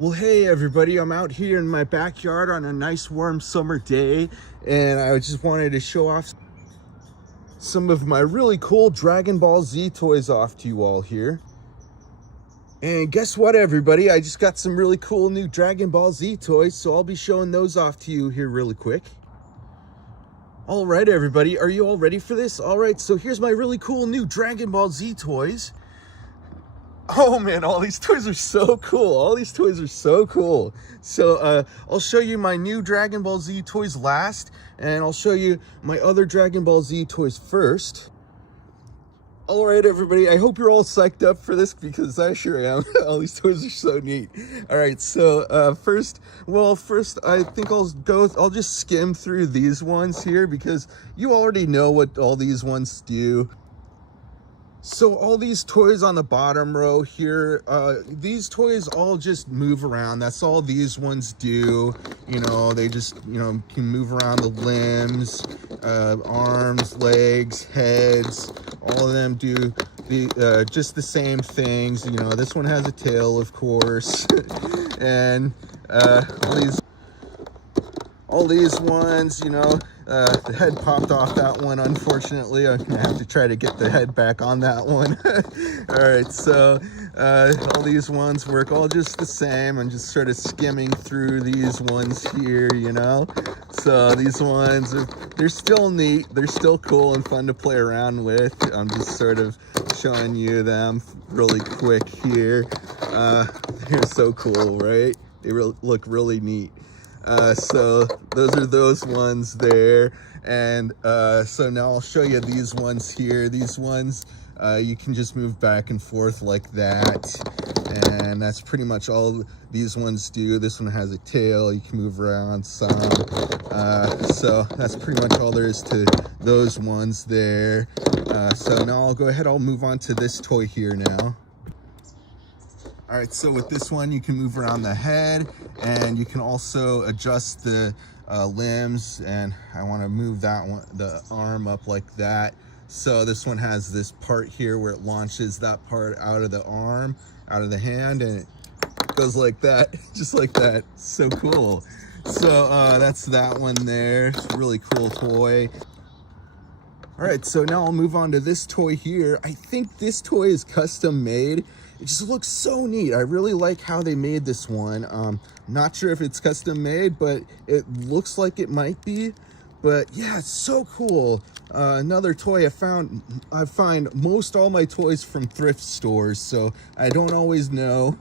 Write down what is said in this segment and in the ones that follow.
Well, hey everybody, I'm out here in my backyard on a nice warm summer day, and I just wanted to show off some of my really cool Dragon Ball Z toys off to you all here. And guess what everybody, I just got some really cool new Dragon Ball Z toys, so I'll be showing those off to you here really quick. All right everybody, are you all ready for this? All right, so here's my really cool new Dragon Ball Z toys. Oh man, all these toys are so cool. All these toys are so cool. So I'll show you my new Dragon Ball Z toys last, and I'll show you my other Dragon Ball Z toys first. All right, everybody, I hope you're all psyched up for this because I sure am. All these toys are so neat. All right, so first I think I'll just skim through these ones here because you already know what all these ones do. So all these toys on the bottom row here, these toys all just move around. That's all these ones do. You know, they just, can move around the limbs, arms, legs, heads. All of them do just the same things. You know, this one has a tail, of course. And all these ones, the head popped off that one, unfortunately. I'm gonna have to try to get the head back on that one. All right, so all these ones work all just the same. I'm just sort of skimming through these ones here, So these ones, they're still neat. They're still cool and fun to play around with. I'm just sort of showing you them really quick here. They're so cool, right? They look really neat. So those are those ones there, and so now I'll show you these ones here. These ones you can just move back and forth like that, and that's pretty much all these ones do. This one has a tail, you can move around some, so that's pretty much all there is to those ones there. So now I'll move on to this toy here now. All right, so with this one, you can move around the head, and you can also adjust the limbs, and I want to move that one, the arm up like that. So this one has this part here where it launches that part out of the arm, out of the hand, and it goes like that, just like that. So cool. So that's that one there. It's a really cool toy. All right, so now I'll move on to this toy here. I think this toy is custom made. It just looks so neat. I really like how they made this one. Not sure if it's custom made, but it looks like it might be. But yeah, it's so cool. Another toy I find most all my toys from thrift stores, so I don't always know,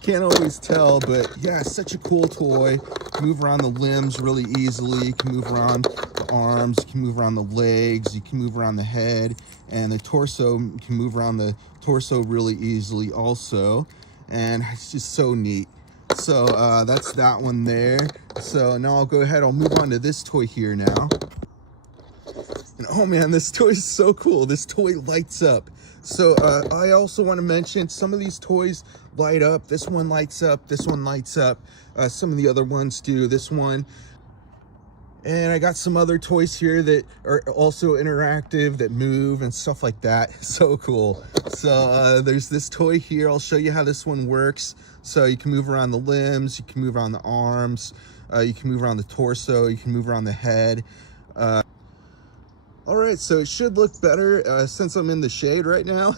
can't always tell, but yeah, such a cool toy. Move around the limbs really easily. You can move around the arms, you can move around the legs, you can move around the head, and the torso, you can move around the torso really easily also, and it's just so neat. So that's that one there. So now I'll move on to this toy here now. And oh man, this toy is so cool. This toy lights up. So I also want to mention some of these toys light up. This one lights up, this one lights up. Some of the other ones do, this one. And I got some other toys here that are also interactive, that move and stuff like that. So cool. So there's this toy here. I'll show you how this one works. So you can move around the limbs, you can move around the arms, you can move around the torso, you can move around the head. All right, so it should look better since I'm in the shade right now.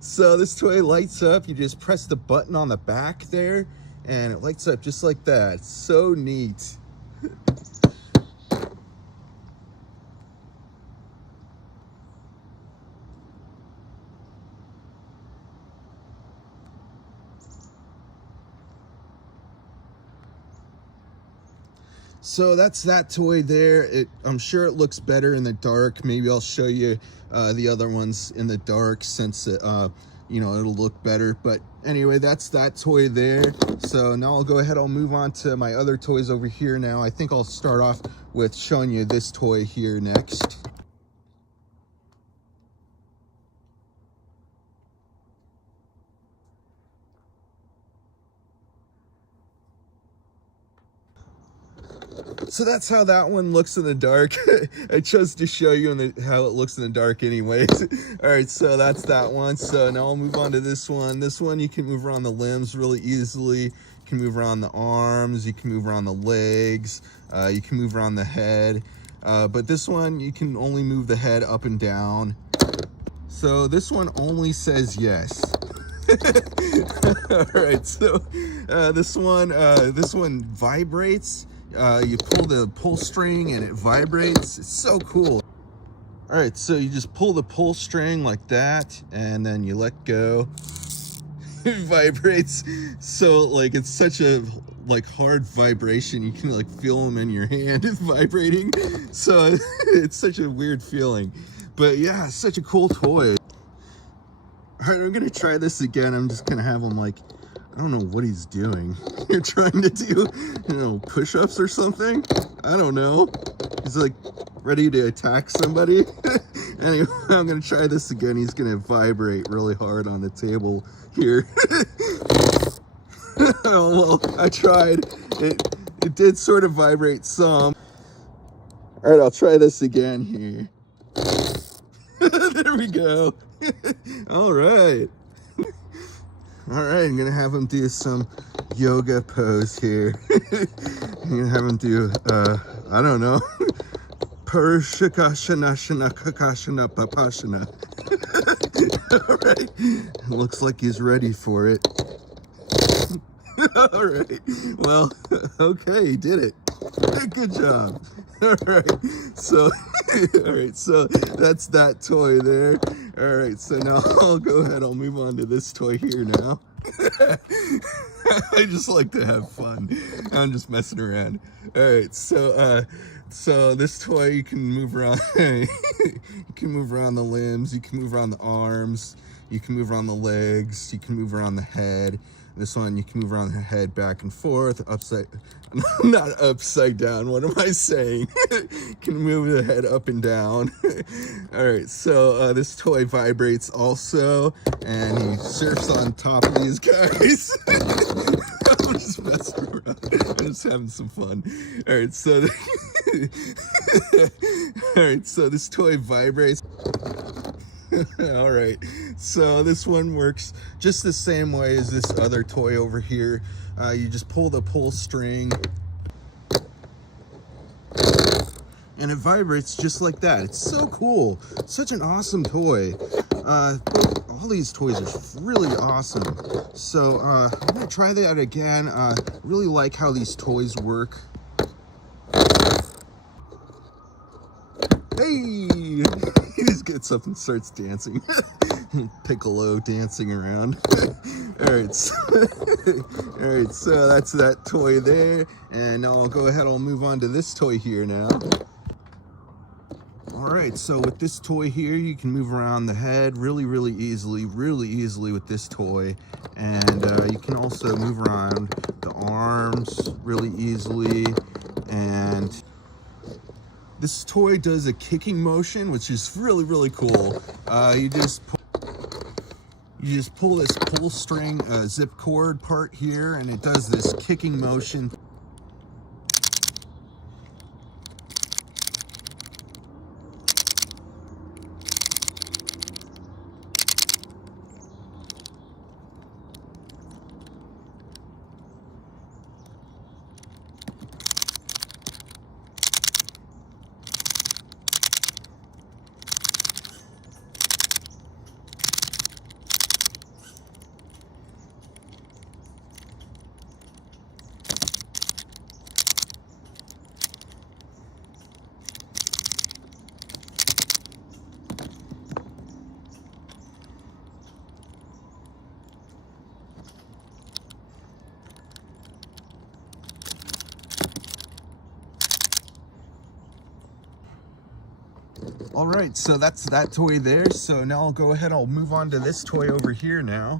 So this toy lights up. You just press the button on the back there, and it lights up just like that. It's so neat. So that's that toy there. I'm sure it looks better in the dark. Maybe I'll show you the other ones in the dark since it'll look better. But anyway, that's that toy there. So now I'll move on to my other toys over here now. I think I'll start off with showing you this toy here next. So that's how that one looks in the dark. I chose to show you how it looks in the dark anyways. All right, so that's that one. So now I'll move on to this one. This one, you can move around the limbs really easily. You can move around the arms, you can move around the legs, you can move around the head. But this one, you can only move the head up and down. So this one only says yes. All right, so this one vibrates. You pull the pull string and it vibrates. It's so cool. All right, so you just pull the pull string like that, and then you let go. It vibrates. So like it's such a hard vibration. You can like feel them in your hand vibrating. So it's such a weird feeling. But yeah, it's such a cool toy. All right, I'm gonna try this again. I'm just gonna have him like, I don't know what he's doing. You're trying to do, push-ups or something? I don't know. He's like ready to attack somebody. Anyway, I'm gonna try this again. He's gonna vibrate really hard on the table here. Oh, well, I tried. It did sort of vibrate some. All right, I'll try this again here. There we go. All right. All right, I'm gonna have him do some yoga pose here. I'm gonna have him do, I don't know, Parshakashana Kakashana Papashana. All right, looks like he's ready for it. All right, well, okay, he did it. Good job. All right, so that's that toy there. All right, so now I'll go ahead, I'll move on to this toy here now. I just like to have fun. I'm just messing around. All right, so this toy, you can move around. You can move around the limbs, you can move around the arms, you can move around the legs, you can move around the head. This one, you can move around the head back and forth, not upside down, what am I saying? You can move the head up and down. All right, so this toy vibrates also, and he surfs on top of these guys. I'm just messing around. I'm just having some fun. All right, so so this toy vibrates. All right, so this one works just the same way as this other toy over here. You just pull the pull string and it vibrates just like that. It's so cool. Such an awesome toy. All these toys are really awesome. So I'm gonna try that again. Really like how these toys work. Hey! He just gets up and starts dancing. Piccolo dancing around. All right, so that's that toy there. And now I'll go ahead, I'll move on to this toy here now. All right, so with this toy here, you can move around the head really easily with this toy. And you can also move around the arms really easily. And this toy does a kicking motion, which is really cool. You just pull this pull string zip cord part here, and it does this kicking motion. All right, so that's that toy there. So now I'll go ahead, I'll move on to this toy over here now.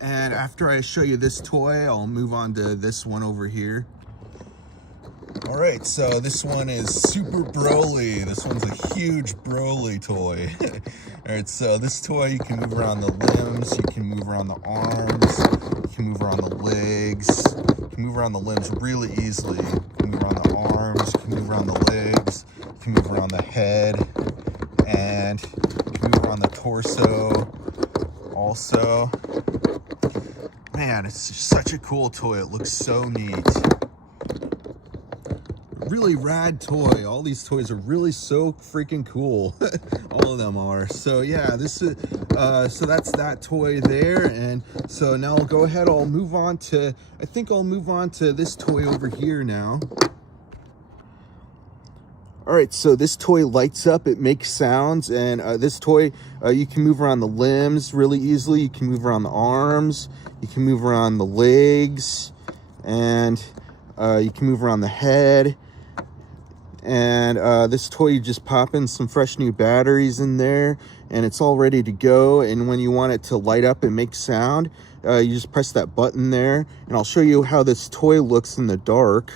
And after I show you this toy, I'll move on to this one over here. All right, so this one is super Broly. This one's a huge Broly toy. All right, so this toy, you can move around the limbs, you can move around the arms, you can move around the legs, you can move around the limbs really easily. You can move around the arms, you can move around the legs, you can move around the head, and you can move around the torso also. Man, it's such a cool toy. It looks so neat. Really rad toy. All these toys are really so freaking cool. All of them are. So yeah, this is so that's that toy there. And so now I'll go ahead, I'll move on to, I think I'll move on to this toy over here now. All right, so this toy lights up, it makes sounds, and this toy, you can move around the limbs really easily. You can move around the arms, you can move around the legs, and you can move around the head. And this toy, you just pop in some fresh new batteries in there, and it's all ready to go. And when you want it to light up and make sound, you just press that button there, and I'll show you how this toy looks in the dark.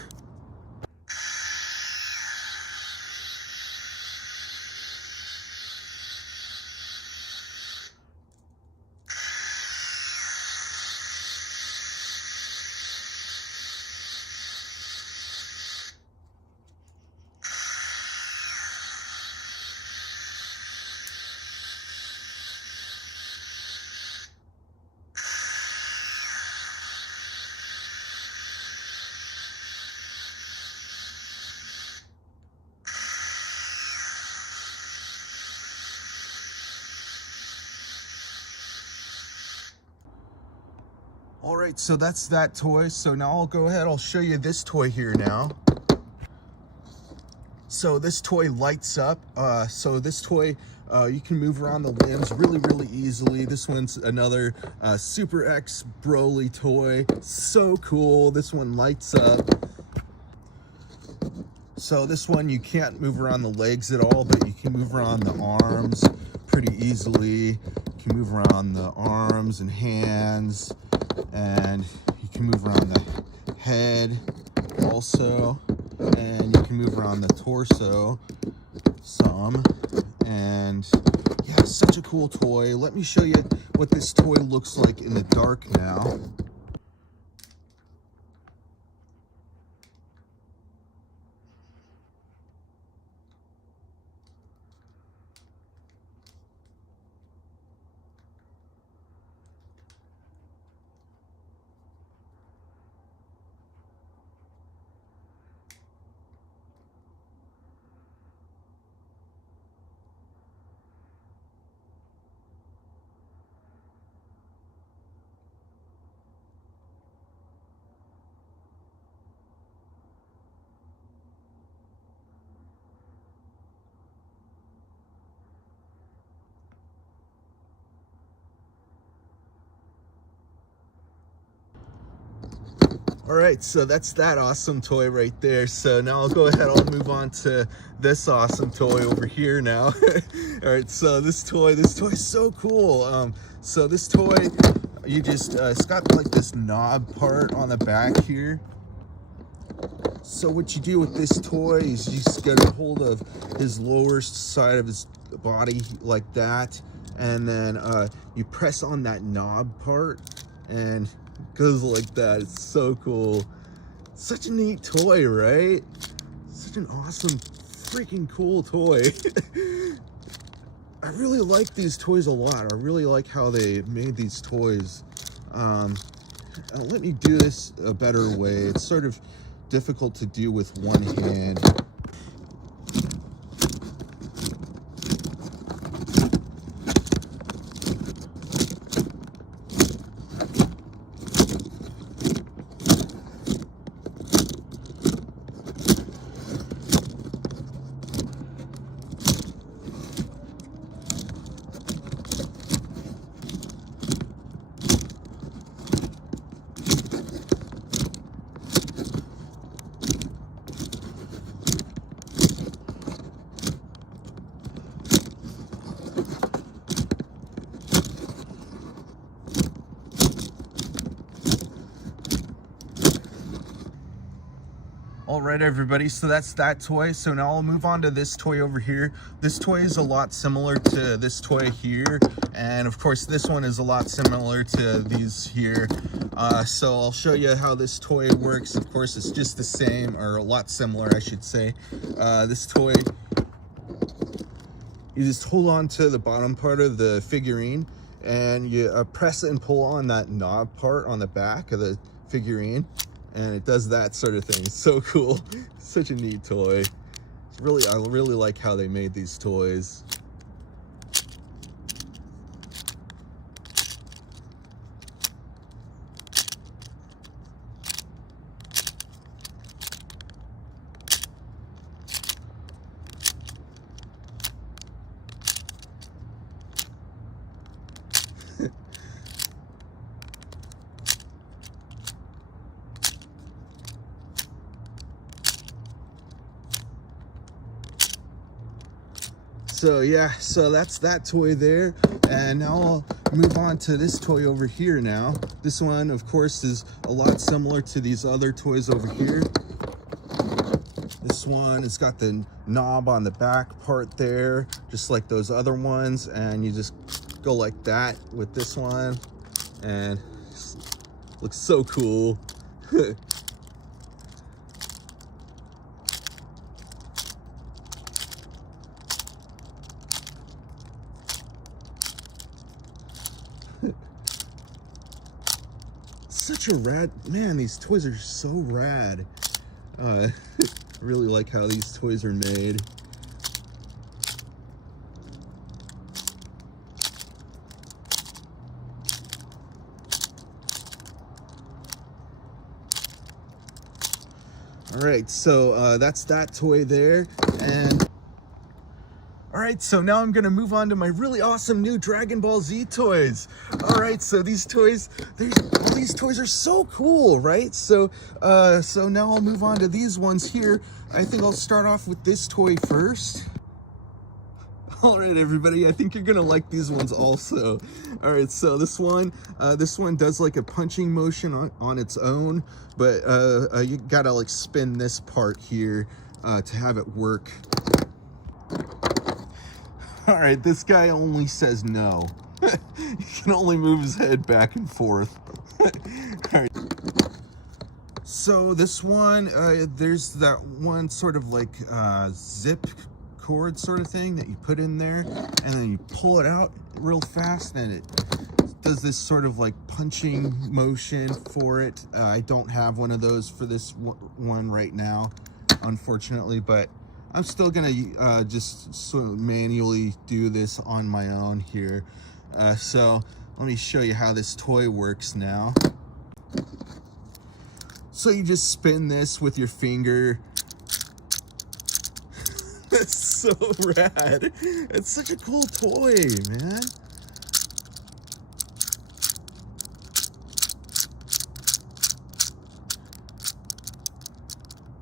All right, so that's that toy. So now I'll go ahead, I'll show you this toy here now. So this toy lights up. So this toy, you can move around the limbs really easily. This one's another Super X Broly toy. So cool. This one lights up. So this one, you can't move around the legs at all, but you can move around the arms pretty easily. You can move around the arms and hands, and you can move around the head also, and you can move around the torso some. And yeah, such a cool toy. Let me show you what this toy looks like in the dark now. All right, so that's that awesome toy right there. So now I'll go ahead, I'll move on to this awesome toy over here now. All right, so this toy is so cool. So this toy, you just, it's got like this knob part on the back here. So what you do with this toy is you just get a hold of his lower side of his body like that, and then you press on that knob part, and goes like that. It's so cool. Such a neat toy, right? Such an awesome freaking cool toy. I really like these toys a lot. I really like how they made these toys. Let me do this a better way. It's sort of difficult to do with one hand. All right, everybody, so that's that toy. So now I'll move on to this toy over here. This toy is a lot similar to this toy here, and of course this one is a lot similar to these here. So I'll show you how this toy works. Of course, it's just the same, or a lot similar, I should say. This toy, you just hold on to the bottom part of the figurine, and you press and pull on that knob part on the back of the figurine, and it does that sort of thing. It's so cool. Such a neat toy. It's really, I really like how they made these toys. So yeah, so that's that toy there, and now I'll move on to this toy over here now. This one, of course, is a lot similar to these other toys over here. This one, it's got the knob on the back part there, just like those other ones, and you just go like that with this one, and it looks so cool. Such a rad, man, these toys are so rad. I really like how these toys are made. All right, so that's that toy there. And all right, so now I'm gonna move on to my really awesome new Dragon Ball Z toys. All right, so these toys, these toys are so cool, right? So so now I'll move on to these ones here. I think I'll start off with this toy first. All right, everybody, I think you're gonna like these ones also. All right, so this one does like a punching motion on its own, but you gotta like spin this part here to have it work. All right, this guy only says no. He can only move his head back and forth. All right. So this one, there's that one sort of like zip cord sort of thing that you put in there, and then you pull it out real fast, and it does this sort of like punching motion for it. I don't have one of those for this one right now, unfortunately, but I'm still gonna just sort of manually do this on my own here. So let me show you how this toy works now. So you just spin this with your finger. That's so rad. It's such a cool toy, man.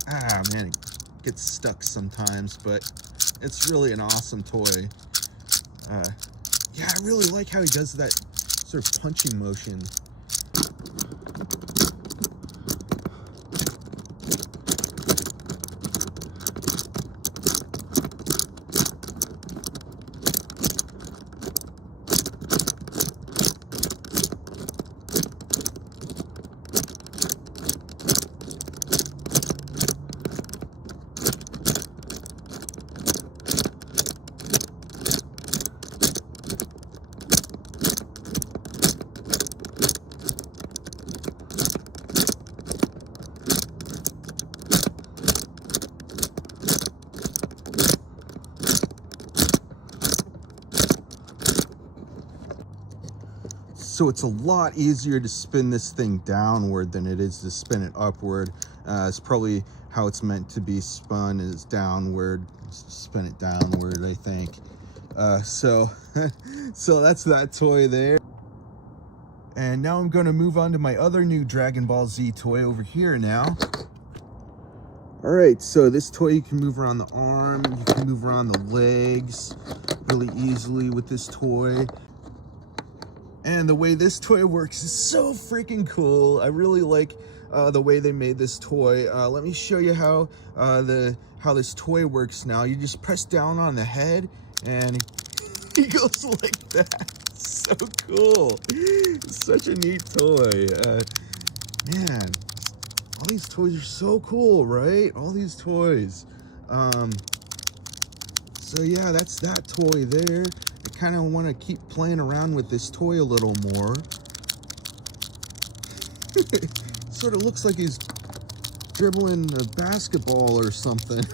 Ah, man, it gets stuck sometimes, but it's really an awesome toy. Yeah, I really like how he does that sort of punching motion. So it's a lot easier to spin this thing downward than it is to spin it upward. It's probably how it's meant to be spun, is downward. Spin it downward, I think. So that's that toy there. And now I'm going to move on to my other new Dragon Ball Z toy over here now. All right, so this toy, you can move around the arm, you can move around the legs really easily with this toy. And the way this toy works is so freaking cool. I really like the way they made this toy. Let me show you how this toy works now. You just press down on the head and he goes like that. So cool. Such a neat toy. Man, all these toys are so cool, right? All these toys. So yeah, that's that toy there. I kind of want to keep playing around with this toy a little more. Sort of looks like he's dribbling a basketball or something.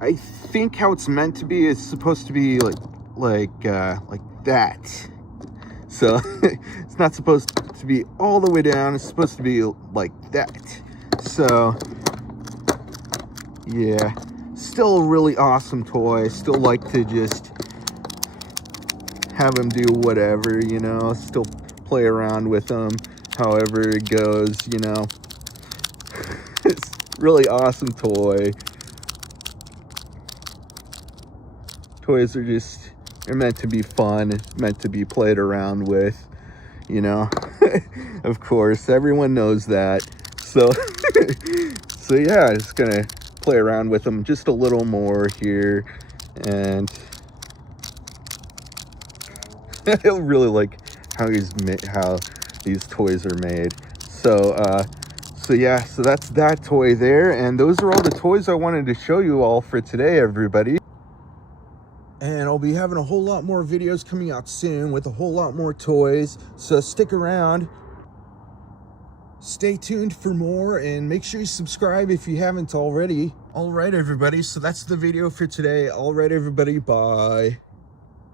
I think how it's meant to be is supposed to be like that. So it's not supposed to be all the way down. It's supposed to be like that. So yeah, still a really awesome toy. Still like to just have him do whatever, you know, still play around with him however it goes, you know. It's really awesome toy. Toys are just, they're meant to be fun, meant to be played around with, you know. Of course, everyone knows that. So so yeah, just gonna play around with them just a little more here. And I really like how these toys are made. So so yeah, so that's that toy there, and those are all the toys I wanted to show you all for today, everybody. And I'll be having a whole lot more videos coming out soon with a whole lot more toys, so stick around. Stay tuned for more, and make sure you subscribe if you haven't already. All right, everybody, so that's the video for today. All right, everybody, bye.